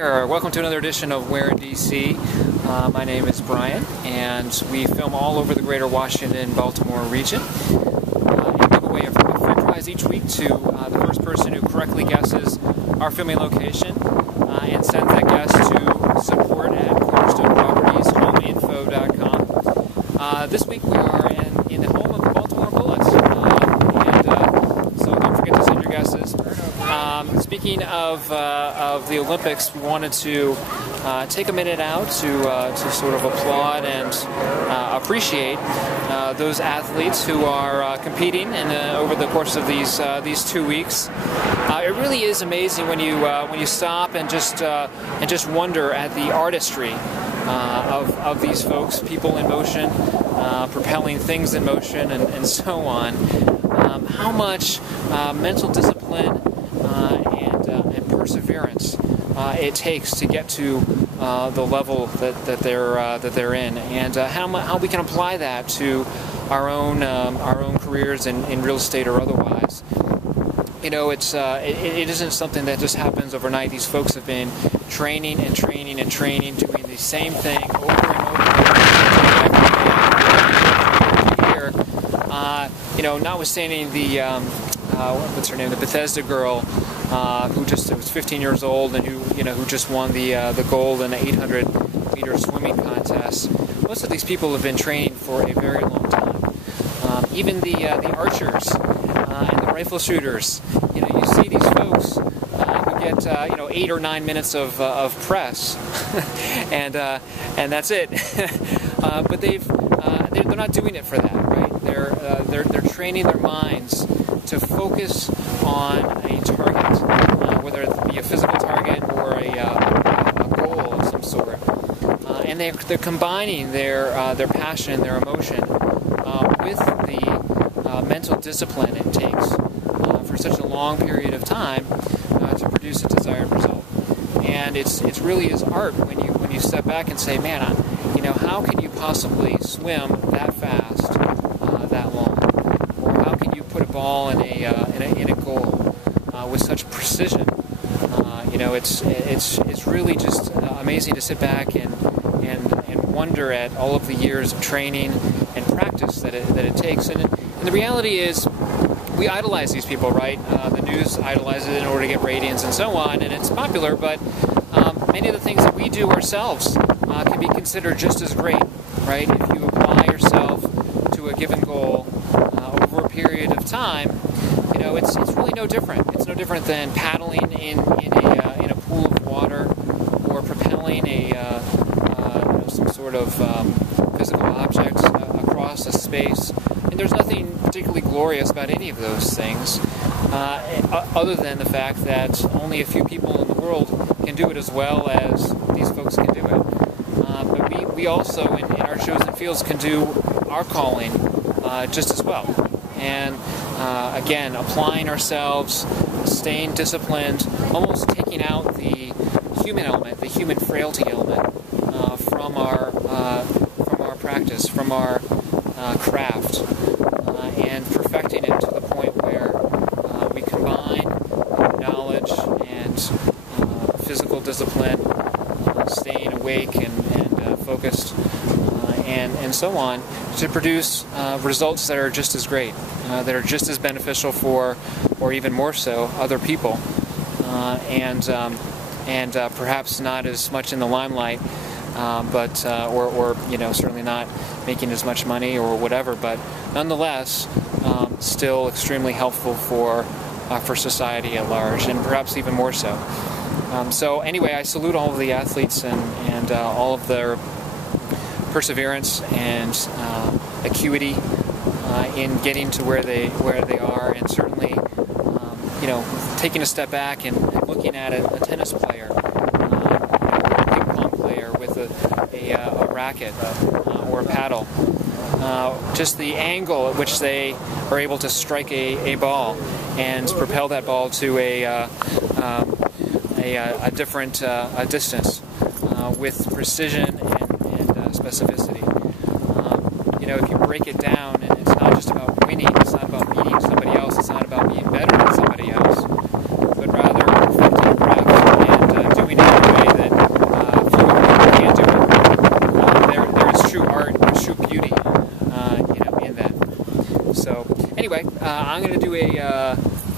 Welcome to another edition of Where in DC. My name is Brian, and we film all over the greater Washington, Baltimore region. And give away a free prize each week to the first person who correctly guesses our filming location and sends that guess to support@cornerstonepropertieshomeinfo.com. This week we are in the home of the Baltimore Bullets, so don't forget to send your guesses. Speaking of the Olympics, we wanted to take a minute out to sort of applaud and appreciate those athletes who are competing over the course of these 2 weeks. It really is amazing when you stop and just wonder at the artistry of these folks, people in motion, propelling things in motion, and so on. How much mental discipline and perseverance it takes to get to the level that they're in, and how we can apply that to our own careers in real estate or otherwise. You know, it isn't something that just happens overnight. These folks have been training and training and training, doing the same thing over and over again. You know, notwithstanding the what's her name, the Bethesda girl, who was 15 years old and who just won the gold in the 800-meter swimming contest. Most of these people have been training for a very long time. Even the archers and the rifle shooters. You know, you see these folks who get 8 or 9 minutes of press, and that's it. But they're not doing it for that, right? They're training their minds to focus on a target, whether it be a physical target or a goal of some sort, and they're combining their passion, their emotion, with the mental discipline it takes for such a long period of time to produce a desired result. And it really is art when you step back and say, man, how can you possibly swim that fast, that long? Or how can you put a ball in a goal with such precision? It's really just amazing to sit back and wonder at all of the years of training and practice that it takes. And the reality is, we idolize these people, right? The news idolizes it in order to get ratings and so on, and it's popular, but many of the things that we do ourselves can be considered just as great, right? If you apply yourself to a given goal over a period of time, it's really no different. It's no different than paddling in a pool of water, or propelling some sort of physical object across a space. And there's nothing particularly glorious about any of those things, other than the fact that only a few people in the world can do it as well as these folks can do it. But we also, in our chosen fields, can do our calling just as well. And again, applying ourselves, staying disciplined, almost taking out the human element, the human frailty element from our practice, from our craft, and perfecting it to the point where we combine knowledge and physical discipline, staying awake and focused, and so on, to produce results that are just as great, that are just as beneficial for, or even more so, other people, and perhaps not as much in the limelight, but or certainly not making as much money or whatever, but nonetheless still extremely helpful for society at large, and perhaps even more so. So anyway, I salute all of the athletes and all of their perseverance and acuity in getting to where they are, and certainly taking a step back and looking at a tennis player, a ping pong player with a racket or a paddle, just the angle at which they are able to strike a ball and propel that ball to a different distance with precision and specificity. If you break it down, and it's not just about winning, it's not about beating somebody else, it's not about being better than somebody else, but rather perfecting craft and doing it in a way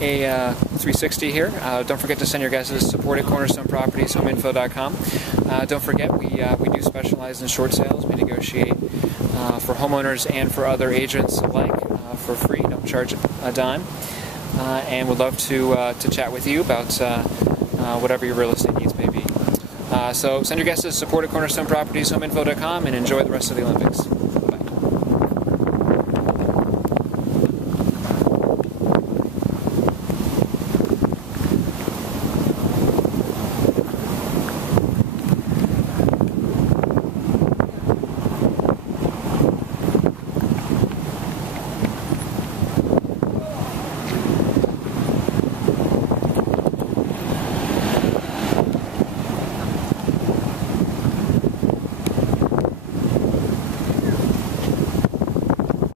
a 360 here. Don't forget to send your guesses. Support at cornerstonepropertieshomeinfo.com. Don't forget we do specialize in short sales. We negotiate for homeowners and for other agents alike for free. Don't charge a dime. And would love to chat with you about whatever your real estate needs may be. So send your guesses. Support at cornerstonepropertieshomeinfo.com and enjoy the rest of the Olympics.